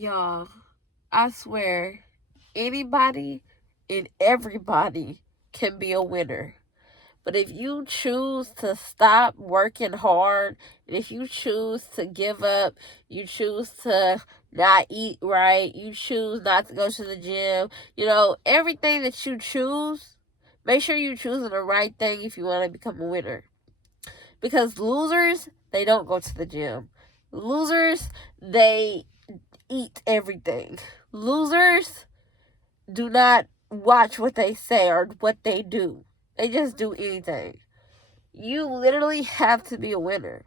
Y'all, I swear, anybody and everybody can be a winner. But if you choose to stop working hard, and if you choose to give up, you choose to not eat right, you choose not to go to the gym, everything that you choose, make sure you choosing the right thing if you want to become a winner. Because losers, they don't go to the gym. Losers, they eat everything. Losers do not watch what they say or what they do. They just do anything. You literally have to be a winner.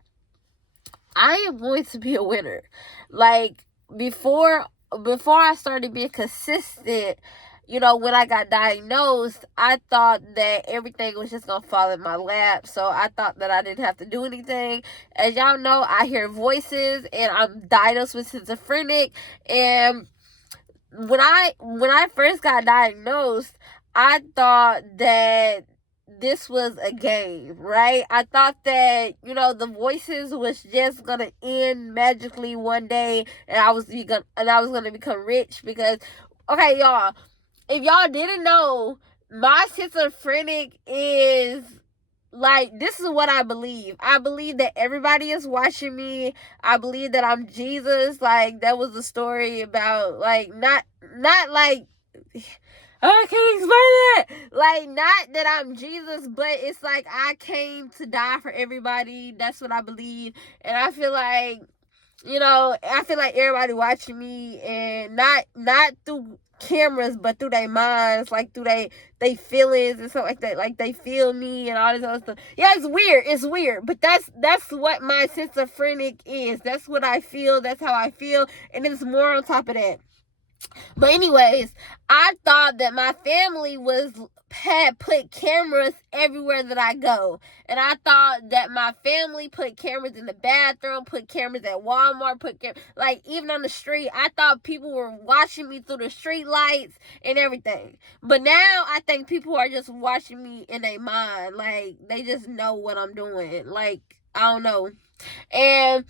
I am going to be a winner. Like before I started being consistent, when I got diagnosed, I thought that everything was just going to fall in my lap. So I thought that I didn't have to do anything. As y'all know, I hear voices and I'm diagnosed with schizophrenic. And when I first got diagnosed, I thought that this was a game, right? I thought that, the voices was just gonna end magically one day and I was gonna become rich because okay, y'all, if y'all didn't know, my schizophrenic is like, this is what I believe. I believe that everybody is watching me. I believe that I'm Jesus. Like, that was the story about, like, not like, I can't explain it. Like, not that I'm Jesus, but it's like I came to die for everybody. That's what I believe. And I feel like, everybody watching me, and not through cameras, but through their minds, like through they feelings and stuff like that. Like they feel me and all this other stuff. Yeah, it's weird, but that's what my schizophrenic is. That's what I feel. That's how I feel, and there's more on top of that. But anyways, I thought that my family had put cameras everywhere that I go. And I thought that my family put cameras in the bathroom, put cameras at Walmart, like even on the street. I thought people were watching me through the street lights and everything. But now I think people are just watching me in their mind. Like they just know what I'm doing. Like, I don't know. And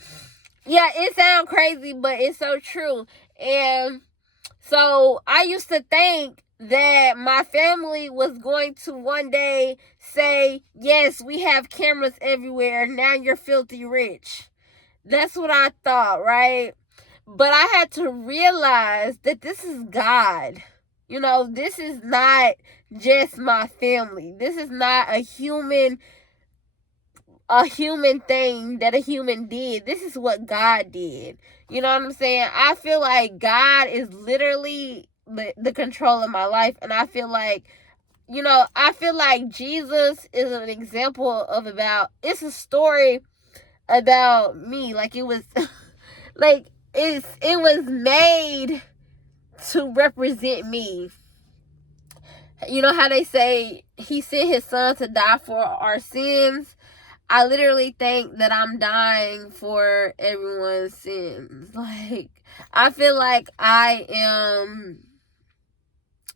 yeah, it sounds crazy, but it's so true. And so I used to think that my family was going to one day say, yes, we have cameras everywhere. Now you're filthy rich. That's what I thought, right? But I had to realize that this is God. This is not just my family. This is not a human thing that a human did. This is what God did. You know what I'm saying? I feel like God is literally the control of my life. And I feel like, Jesus is an example of it's a story about me. Like it was, like it was made to represent me. You know how they say he sent his son to die for our sins? I literally think that I'm dying for everyone's sins. Like, I feel like I am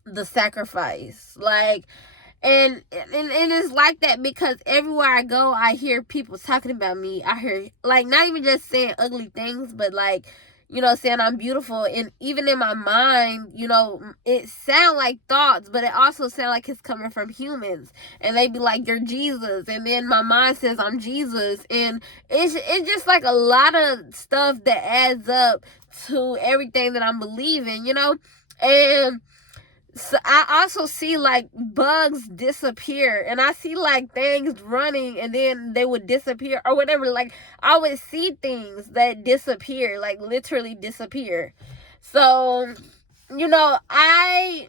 the sacrifice. Like, and it's like that because everywhere I go, I hear people talking about me. I hear, like, not even just saying ugly things, but like, saying I'm beautiful. And even in my mind, it sound like thoughts, but it also sound like it's coming from humans. And they be like, you're Jesus. And then my mind says I'm Jesus. And it's just like a lot of stuff that adds up to everything that I'm believing, And so I also see like bugs disappear, and I see like things running and then they would disappear or whatever. Like I would see things that disappear, like literally disappear. So, I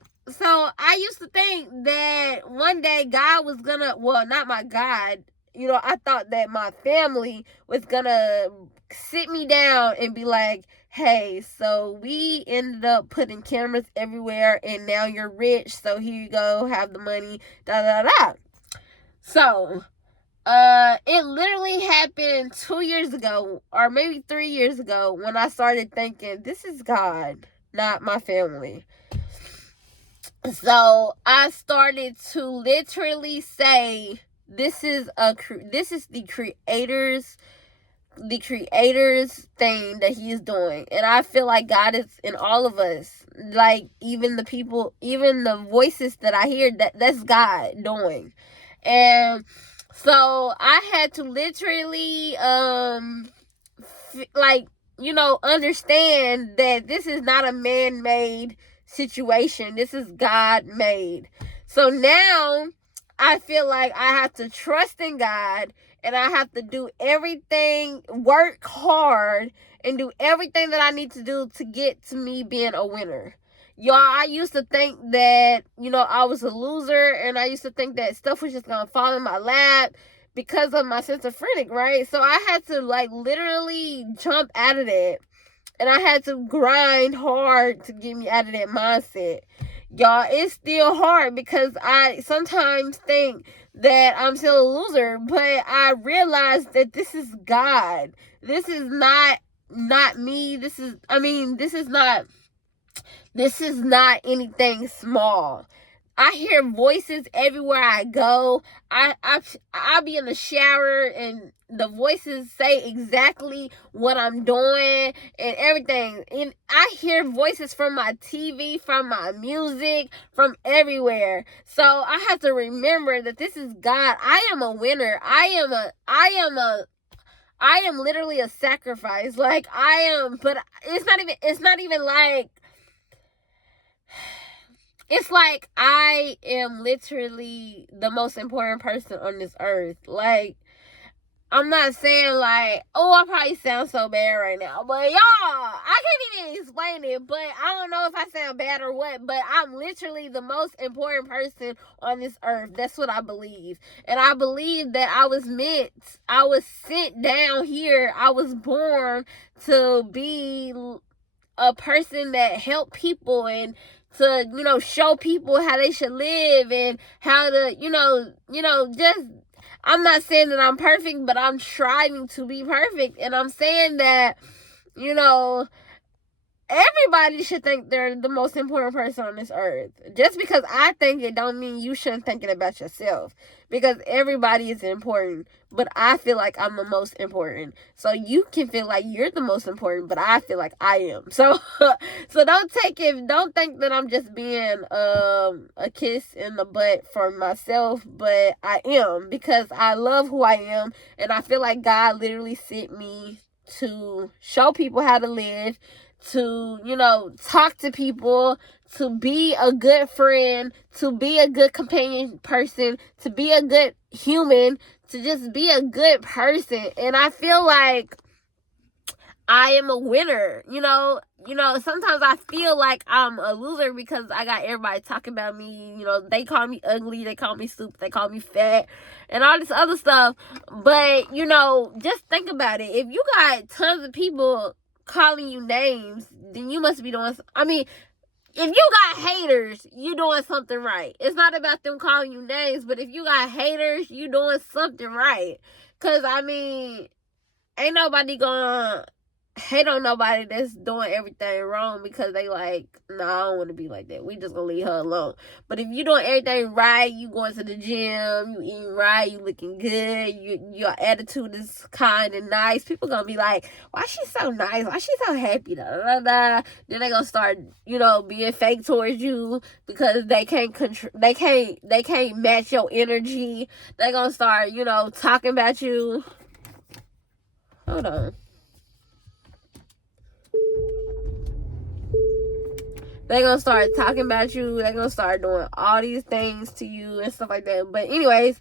used to think that one day God was gonna, well, not my God, I thought that my family was gonna sit me down and be like, hey, so we ended up putting cameras everywhere and now you're rich, so here you go, have the money, da da da. So, it literally happened 2 years ago, or maybe 3 years ago, when I started thinking, this is God, not my family. So, I started to literally say, this is the creator's the creator's thing that he is doing. And I feel like God is in all of us. Like, even the people, even the voices that I hear, that's God doing. And so I had to literally like, understand that this is not a man-made situation. This is God-made. So now I feel like I have to trust in God, and I have to do everything, work hard, and do everything that I need to do to get to me being a winner. Y'all, I used to think that, I was a loser, and I used to think that stuff was just going to fall in my lap because of my schizophrenic, right? So I had to, like, literally jump out of that. And I had to grind hard to get me out of that mindset. Y'all, it's still hard because I sometimes think that I'm still a loser, but I realize that this is God. This is not me. This is not anything small. I hear voices everywhere I go. I'll be in the shower and the voices say exactly what I'm doing and everything. And I hear voices from my TV, from my music, from everywhere. So I have to remember that this is God. I am a winner. I am literally a sacrifice. Like, but it's not even like, it's like I am literally the most important person on this earth. Like, I'm not saying like, oh, I probably sound so bad right now. But y'all, I can't even explain it. But I don't know if I sound bad or what. But I'm literally the most important person on this earth. That's what I believe. And I believe that I was sent down here. I was born to be a person that helped people and to, show people how they should live and how to, just, I'm not saying that I'm perfect, but I'm striving to be perfect. And I'm saying that, everybody should think they're the most important person on this earth. Just because I think it don't mean you shouldn't think it about yourself. Because everybody is important. But I feel like I'm the most important. So you can feel like you're the most important, but I feel like I am. So don't think that I'm just being a kiss in the butt for myself, but I am, because I love who I am, and I feel like God literally sent me to show people how to live, to, talk to people, to be a good friend, to be a good companion person, to be a good human, to just be a good person. And I feel like I am a winner. Sometimes I feel like I'm a loser because I got everybody talking about me. They call me ugly, they call me stupid, they call me fat, and all this other stuff. But, just think about it. If you got tons of people calling you names, then you must be doing, if you got haters, you doing something right. It's not about them calling you names, but if you got haters, you doing something right. Because, ain't nobody gonna hate on nobody that's doing everything wrong because they like, no, I don't want to be like that. We just gonna leave her alone. But if you doing everything right, you going to the gym, you eating right, you looking good, your attitude is kind and nice, people gonna be like, why she so nice? Why she so happy? Da, da, da. Then they gonna start, being fake towards you because they can't match your energy. They gonna start, talking about you. Hold on. They're going to start talking about you. They're going to start doing all these things to you and stuff like that. But anyways,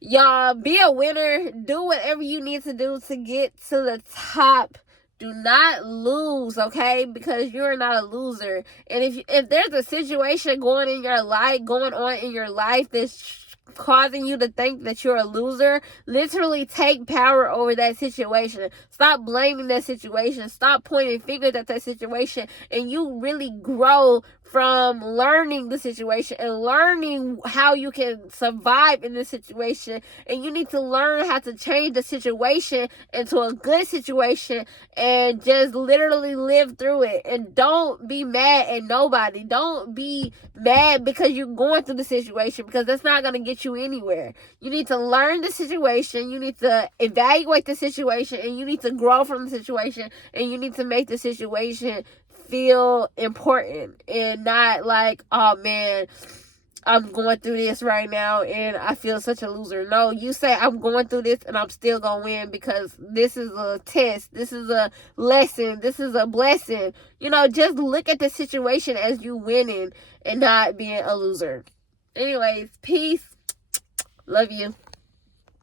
y'all, be a winner. Do whatever you need to do to get to the top. Do not lose, okay? Because you're not a loser. And if there's a situation going on in your life that's causing you to think that you're a loser, literally take power over that situation. Stop blaming that situation. Stop pointing fingers at that situation, and you really grow from learning the situation and learning how you can survive in this situation. And you need to learn how to change the situation into a good situation and just literally live through it. And don't be mad at nobody. Don't be mad because you're going through the situation, because that's not going to get get you anywhere. You need to learn the situation, you need to evaluate the situation, and you need to grow from the situation, and you need to make the situation feel important and not like, oh man, I'm going through this right now and I feel such a loser. No, you say I'm going through this and I'm still going to win because this is a test. This is a lesson. This is a blessing. Just look at the situation as you winning and not being a loser. Anyways, peace. Love you.